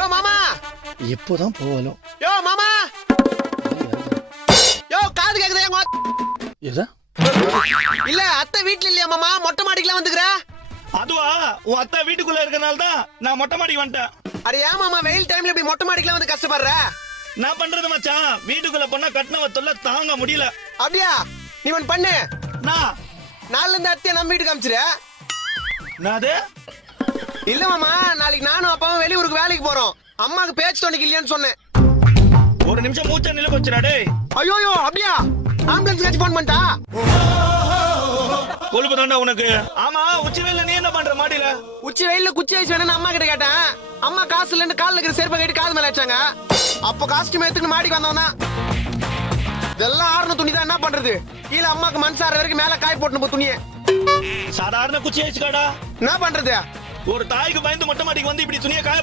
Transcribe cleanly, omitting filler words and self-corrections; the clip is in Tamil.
யோ மாமா எப்போதான் போவாலும் யோ மாமா யோ காது கேக்குதா எங்க ஏதா இல்ல அத்தை வீட்ல இல்லையா மாமா மொட்டை மாடிக்குலாம் வந்துக்குற அதுவா உன் அத்தா வீட்டுக்குள்ள இருக்கனால தான் நான் மொட்டை மாடிக்கு வந்துட்டேன். அட ஏன் மாமா வெயில் டைம்ல இப்படி மொட்டை மாடிக்குலாம் வந்து கஷ்டப்படுற நான் பண்றது மச்சான் வீட்டுக்குள்ள போனா கட்டினவ தொல்லை தாங்க முடியல. அப்படியா நீ ஒன்னு பண்ணு நான் நாளைல இருந்து அத்தையை நம்ம வீட்டுக்கு அமிச்சிரு நாது இல்ல மாமா நாளைக்கு நானும் அப்பாவும் வெளியூருக்கு வேலைக்கு போறோம் அம்மாக்கு பேச்சு தொண்டைக்கு இல்லையான்னு சொன்னேன். ஒரு நிமிஷம் மூச்சா நில வச்சுடா டேய். ஐயோ அப்படியா ஆம்புலன்ஸ் கட்சி போன் பண்ணிட்டா கொழுப்பு தாண்டா உனக்கு. ஆமா உச்சி வெயில்ல நீ என்ன பண்ற மாடியில? உச்சி வெயில்ல குச்சி ஐஸ் வேணும்னு அம்மா கிட்ட கேட்டேன். அம்மா காசு இல்லன்னு கால்ல இருக்கிற செருப்பை கட்டி காது மேல வச்சாங்க. அப்ப காஸ்டியூம் எடுத்துட்டு மாடிக்கு வந்தவன் தான். இதெல்லாம் ஆறுன துணி தான் என்ன பண்றது? கீழே அம்மாக்கு மனசார வரைக்கும் மேல காய் போட்டு போ துணியை. சாதாரண குச்சி ஐஸ் காடா. என்ன பண்றது? ஒரு தாய்க்கு பயந்து மொட்டை மாடிக்கு வந்து இப்படி துணியை காய